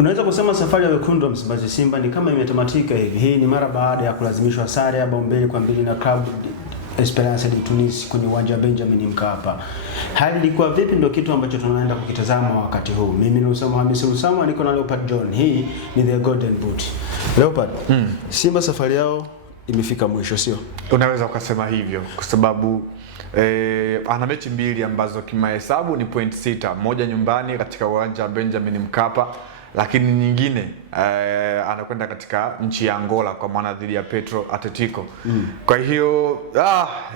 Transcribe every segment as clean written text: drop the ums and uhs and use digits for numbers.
Unaweza kusema safari ya wekundu wa Msimbazi Simba ni kama imetamatika hivi. Hii ni mara baada ya kulazimishwa sare ya bao 2-2 na klabu Esperance de Tunis kwenye uwanja wa Benjamin Mkapa. Hali ilikuwa vipi ndio kitu ambacho tunaenda kukitazama wakati huu. Mimi ni Usama Hamisi Usama, niko na Leopard John. Hii ni The Golden Boot. Leopard, Simba safari yao imefika mwisho, sio? Unaweza ukasema hivyo kwa sababu ana mechi mbili ambazo kimahesabu ni point 6, moja nyumbani katika uwanja wa Benjamin Mkapa, lakini nyingine anakwenda katika nchi ya Angola kwa maana dhidi ya Petro Atletico. Kwa hiyo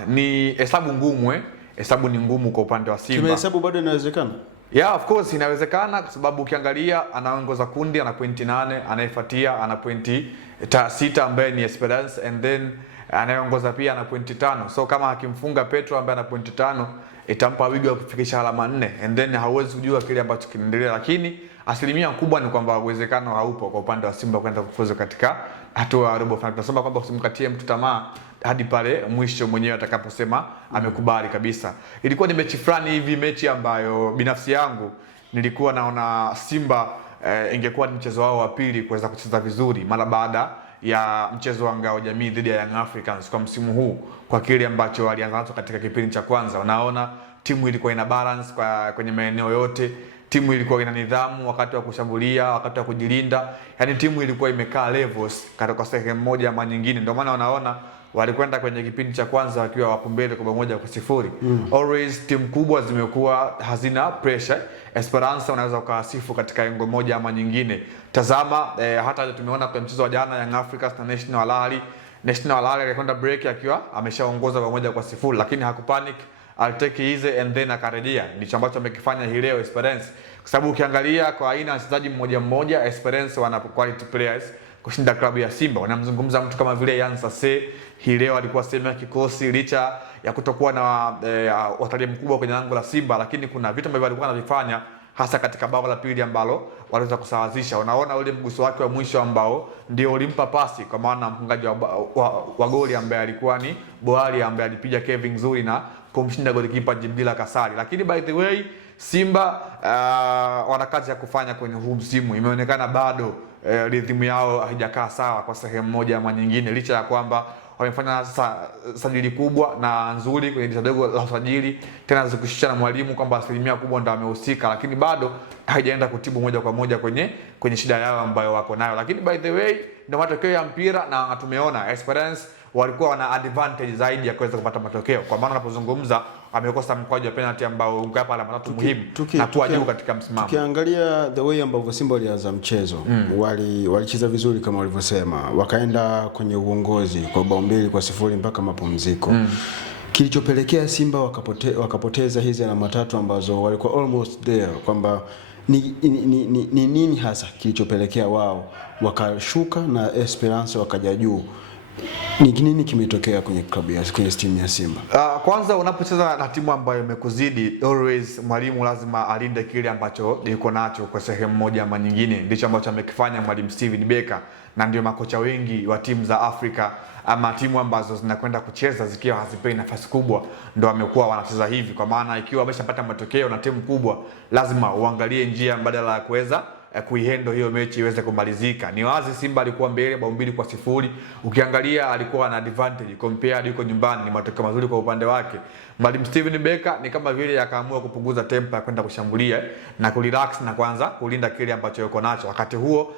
ni hesabu ngumu hesabu ni ngumu kwa upande wa Simba. Kimahesabu bado inawezekana? Yeah, of course inawezekana kwa sababu ukiangalia anaongoza kundi ana pointi 8, anayefuatia ana pointi 6 ambaye ni Esperance, and then anayeongoza pia ana pointi 5. So kama akimfunga Petro ambaye ana pointi 5 itampa wigo wa kufikisha alama 4, and then hauwezi kujua kile ambacho kinaendelea, lakini asilimia kubwa ni kwamba uwezekano haupo kwa upande wa Simba kwenda kufuzu katika hatua ya robo finali. Tunasema kwamba usimkatie mtu tamaa hadi pale mwisho mwenyewe atakaposema amekubali kabisa. Ilikuwa ni mechi fulani hivi, mechi ambayo binafsi yangu nilikuwa naona Simba ingekuwa ni mchezo wao wa pili kuweza kucheza vizuri mara baada ya mchezo wa ngao jamii dhidi ya Young Africans kwa msimu huu, kwa kile ambacho walianza nacho katika kipindi cha kwanza. Unaona timu ilikuwa ina balance kwenye maeneo yote, timu ilikuwa ina nidhamu wakati wa kushambulia, wakati wa kujilinda, yani timu ilikuwa imekaa levels katika sehemu moja ama nyingine. Ndio maana unaona walikwenda kwenye kipindi cha kwanza wakiwa wapo mbele kwa 1-0. Always timu kubwa zimekuwa hazina pressure. Esperance unaweza ukasifu katika engo moja ama nyingine. Tazama hata tumeona kwa mchezo wa jana Young Africans na National Al Ahly alikwenda break akiwa ameshaongoza kwa 1-0, lakini hakupanic, alitake easy and then akarejea. Ndicho ambacho amekifanya hii leo Esperance, kwa sababu ukiangalia kwa aina ya wachezaji mmoja Esperance wana quality players kushinda klabu ya Simba. Wanamzungumza mtu kama vile Yan Sase, hii leo alikuwa sehemu ya kikosi licha ya kutokuwa na watalii mkubwa kwenye lango la Simba, lakini kuna vitu ambavyo alikuwa anavifanya hasa katika bao la pili ambalo waliweza kusawazisha. Unaona ule mguso wake wa mwisho ambao ndio ulimpa pasi kwa maana mfungaji wa goli ambaye alikuwa ni Boali ambaye alipiga Kevin nzuri na kumshinda golikipa Jibila Kasari. Lakini by the way Simba wana kazi ya kufanya kwenye huu msimu. Imeonekana bado rhythm yao haijakaa sawa kwa sehemu moja ama nyingine, licha ya kwamba wamefanya sajili kubwa na nzuri kwenye dirisha dogo la usajili, tena zikishusha na mwalimu kwamba asilimia kubwa ndio amehusika, lakini bado haijaenda kutibu moja kwa moja kwenye shida yao ambayo wako nayo. Lakini by the way ndio matokeo ya mpira, na tumeona Esperance walikuwa wana advantage zaidi ya kuweza kupata matokeo, kwa maana unapozungumza amekosa mkwaju wa penalty ambao ungapa alama 3 muhimu na kuwa juu katika msimamo. Tukiangalia the way ambavyo Simba walianza mchezo, walicheza vizuri kama walivyosema, wakaenda kwenye uongozi kwa bao 2-0 mpaka mapumziko. Kilichopelekea Simba wakapoteza hizi alama 3 ambazo walikuwa almost there, kwamba ni nini hasa kilichopelekea wao wakashuka na Esperance wakaja juu? Ni nini kimetokea kwenye klabu ya timu ya Simba? Kwanza unapocheza na timu ambayo imekuzidi, always mwalimu lazima alinde kile ambacho yuko nacho kwa sehemu moja ama nyingine. Ndicho ambacho amekifanya mwalimu Steven Becker, na ndio makocha wengi wa timu za Afrika ama timu ambazo zinakwenda kucheza zikiwa hazipei nafasi kubwa ndio wamekuwa wanacheza hivi, kwa maana ikiwa wameshapata matokeo na timu kubwa lazima uangalie njia mbadala ya kuweza kuihendo hiyo mechi iweze kumalizika. Ni wazi Simba alikuwa mbele bao 2-0. Ukiangalia alikuwa na advantage compared yuko nyumbani, ni matokeo mazuri kwa upande wake. Mwalimu Steven Becker ni kama vile akaamua kupunguza tempo ya kwenda kushambulia na kurelax na kwanza kulinda kile ambacho yuko nacho. Wakati huo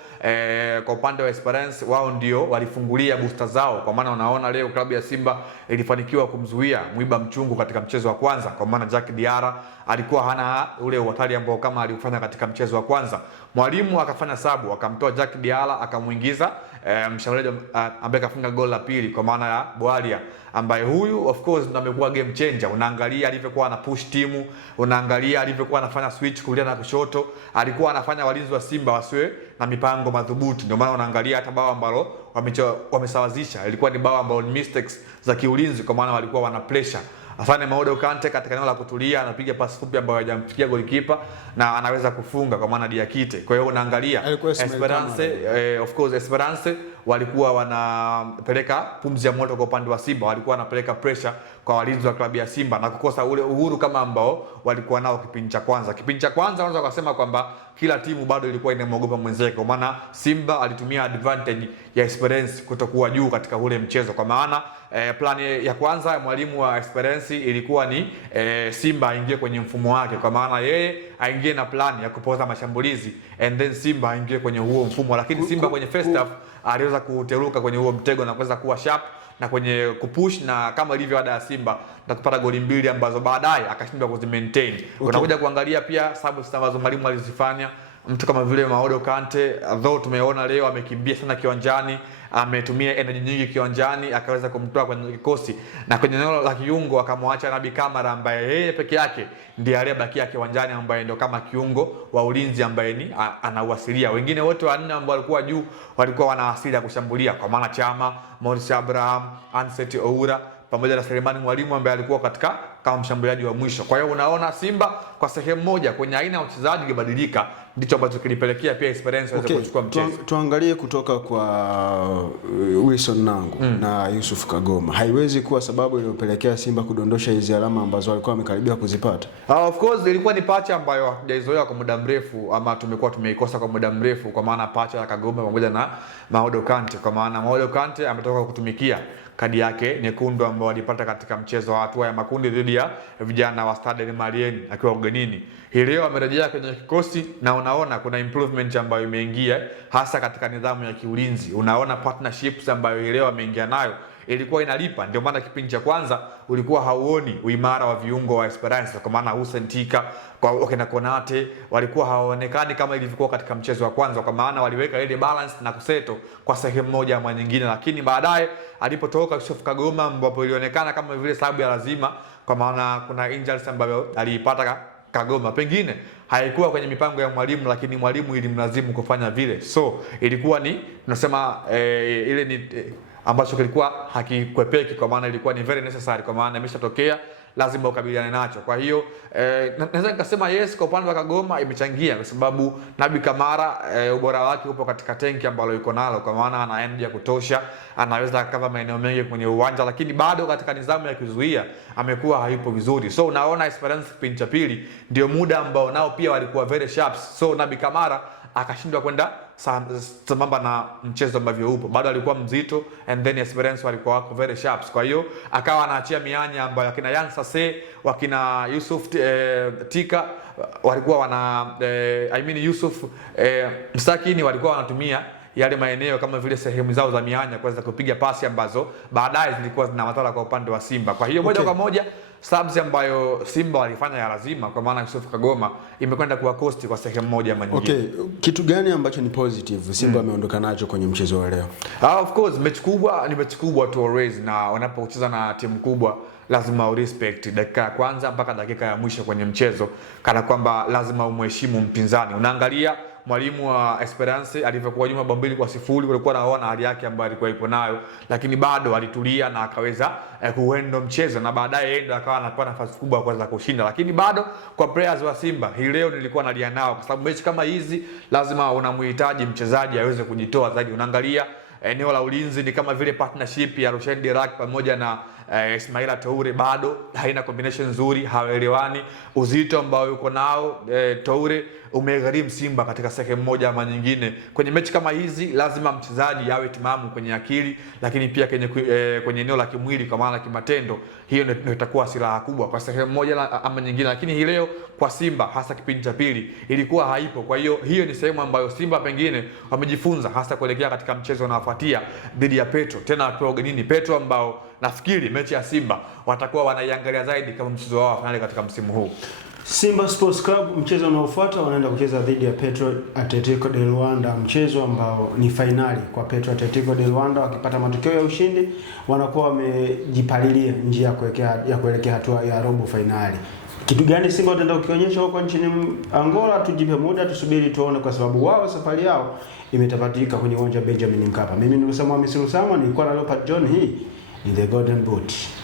kwa upande wa Esperance wao ndio walifungulia booster zao, kwa maana unaona leo klabu ya Simba ilifanikiwa kumzuia mwiba mchungu katika mchezo wa kwanza, kwa maana Jack Diarra alikuwa hana ule uhatari ambao kama aliufanya katika mchezo wa kwanza. Mwalimu akafanya sabu, akamtoa Jack Diarra akamuingiza mshambuliaji ambaye kafunga goli la pili kwa maana ya Boalia, ambaye huyu of course ndo amekuwa game changer. Unaangalia alivyokuwa ana push timu, unaangalia alivyokuwa anafanya switch kulia na kushoto, alikuwa anafanya walinzi wa Simba wasiwe na mipango madhubuti. Ndio maana unaangalia hata bao ambalo wamesawazisha ilikuwa ni bao ambalo ni mistakes za kiulinzi, kwa maana walikuwa wana pressure. Afanye Maodo Kante katika eneo la kutulia anapiga pasi fupi ambayo hajamfikia golikipa na anaweza kufunga kwa maana Diakite. Kwa hiyo unaangalia Esperance of course Esperance walikuwa wanapeleka pumzi ya moto kwa upande wa Simba, walikuwa wanapeleka pressure kwa walinzi wa klabu ya Simba na kukosa ule uhuru kama ambao walikuwa nao kipindi cha kwanza. Kipindi cha kwanza unaweza kusema kwamba kila timu bado ilikuwa inamogopa mwenzake, kwa maana Simba alitumia advantage ya experience kutokuwa juu katika ule mchezo, kwa maana plani ya kwanza ya mwalimu wa experience ilikuwa ni Simba aingie kwenye mfumo wake, kwa maana yeye aingie na plani ya kupoza mashambulizi and then Simba aingie kwenye huo mfumo, lakini Simba kwenye first half aliweza kuteruka kwenye huo mtego na kuweza kuwa sharp na kwenye kupush, na kama ilivyo ada ya Simba na kupata goli mbili ambazo baadaye akashindwa kuzimaintain. Unakuja kuangalia pia subs ambazo mwalimu alizifanya, mtu kama vile Maodo Kante, though tumeona leo amekimbia sana kiwanjani, ametumia energy nyingi kiwanjani, akaweza kumtoa kwenye kikosi, na kwenye eneo la kiungo akamwacha Nabi Kamara ambaye yeye peke yake ndiye aliyebakia kiwanjani, ambaye ndio kama kiungo wa ulinzi ambaye ni anauasilia. Wengine wote wanne ambao walikuwa juu walikuwa wanaasili ya kushambulia, kwa maana Chama, Morris Abraham, Anset Oura pamoja na Selemani Mwalimu ambaye alikuwa katika kama mshambuliaji wa mwisho. Kwa hiyo unaona Simba kwa sehemu moja kwenye aina ya uchezaji kubadilika, ndicho ambacho kilipelekea pia experience waweze kuchukua mchezo. Tuangalie kutoka kwa Wilson Nangu na Yusuf Kagoma. Haiwezi kuwa sababu iliyopelekea Simba kudondosha hizi alama ambazo walikuwa wamekaribia kuzipata. Of course ilikuwa ni pacha ambayo hajaizoea kwa muda mrefu, ama tumekuwa tumeikosa kwa muda mrefu, kwa maana pacha ya Kagoma pamoja na Maodo Kante, kwa maana Maodo Kante ametoka kutumikia kadi yake nyekundu ambayo alipata katika mchezo wa hatua ya makundi dhidi ya vijana wa Stade Malien akiwa ugenini. Hii leo amerejea kwenye kikosi na unaona kuna improvement ambayo imeingia hasa katika nidhamu ya kiulinzi. Unaona partnerships ambayo leo ameingia nayo ilikuwa inalipa. Ndio maana kipindi cha kwanza ulikuwa hauoni uimara wa viungo wa Esperance, kwa maana Hussein Tika kwa na Konate walikuwa hawaonekani kama ilivyokuwa katika mchezo wa kwanza, kwa maana waliweka ile balance na kuseto kwa sehemu moja ama nyingine. Lakini baadaye alipotoka Yusuf Kagoma, ambapo ilionekana kama vile sababu ya lazima, kwa maana kuna injuries ambayo aliipata Kagoma, pengine haikuwa kwenye mipango ya mwalimu, lakini mwalimu ilimlazimu kufanya vile. So ilikuwa ni tunasema ile ni ambacho kilikuwa hakikwepeki, kwa maana ilikuwa ni very necessary, kwa maana imeshatokea lazima ukabiliane nacho. Kwa hiyo naweza nikasema yes, kwa upande wa Kagoma imechangia, kwa sababu Nabi Kamara ubora wake upo katika tenki ambalo yuko nalo, kwa maana ana energy ya kutosha, anaweza kama maeneo mengi kwenye uwanja, lakini bado katika nidhamu ya kuzuia amekuwa hayupo vizuri. So unaona Esperance kipindi cha pili ndio muda ambao nao pia walikuwa very sharp, so Nabi Kamara akashindwa kwenda sambamba na mchezo ambavyo upo, bado alikuwa mzito, and then Esperance walikuwa wako very sharp. Kwa hiyo akawa anaachia mianya ambayo akina Yan Sase, wakina Yusuf Tika walikuwa wana Yusuf Msakini walikuwa wanatumia yale maeneo kama vile sehemu zao za mianya kuweza kupiga pasi ambazo baadaye zilikuwa zina matala kwa upande wa Simba. Kwa hiyo moja kwa moja subs ambayo Simba walifanya ya lazima, kwa maana Yusuf Kagoma imekwenda kuwa cost kwa sehemu moja ama nyingine. Okay, kitu gani ambacho ni positive Simba ameondoka nacho kwenye mchezo wa leo? Of course mechi kubwa ni mechi kubwa tu always, na unapocheza na timu kubwa lazima urespect dakika ya kwanza mpaka dakika ya mwisho kwenye mchezo, kana kwamba lazima umheshimu mpinzani. Unaangalia mwalimu wa Esperance alivyokuwa nyuma 2-0, kulikuwa naona hali yake ambayo alikuwa ipo nayo, lakini bado alitulia na akaweza kuenda mchezo, na baadaye yeye ndo akawa anapewa nafasi kubwa kuweza kushinda. Lakini bado kwa players wa Simba hii leo nilikuwa nalia nao, kwa sababu mechi kama hizi lazima unamhitaji mchezaji aweze kujitoa zaidi. Unaangalia eneo la ulinzi ni kama vile partnership ya Rushaine Derack pamoja na Ismaila Toure bado haina combination nzuri, hawaelewani. Uzito ambao yuko nao Toure umegharimu Simba katika sehemu moja ama nyingine. Kwenye mechi kama hizi lazima mchezaji awe timamu kwenye akili, lakini pia kwenye eneo la kimwili, kwa maana kimatendo. Hiyo ndio itakuwa silaha kubwa kwa sehemu moja ama nyingine, lakini hii leo kwa Simba hasa kipindi cha pili ilikuwa haipo. Kwa hiyo ni sehemu ambayo Simba pengine wamejifunza, hasa kuelekea katika mchezo unaofuatia dhidi ya Petro, tena wakiwa ugenini. Petro ambao nafikiri mechi ya Simba watakuwa wanaiangalia zaidi kama mchezo wao wa finali katika msimu huu. Simba Sports Club mchezo unaofuata wanaenda kucheza dhidi ya Petro Atletico de Luanda, mchezo ambao ni finali kwa Petro Atletico de Luanda. Wakipata matokeo ya ushindi wanakuwa wamejipalilia njia ya kuelekea hatua ya robo finali. Kitu gani Simba wataenda kukionyesha huko nchini Angola? Tujipe muda tusubiri tuone, kwa sababu wao safari yao imetapatika kwenye uwanja Benjamin Mkapa. Mimi ni Lusama Hamisi Lusama, nilikuwa na Leopard John. Hii ni The Golden Boot.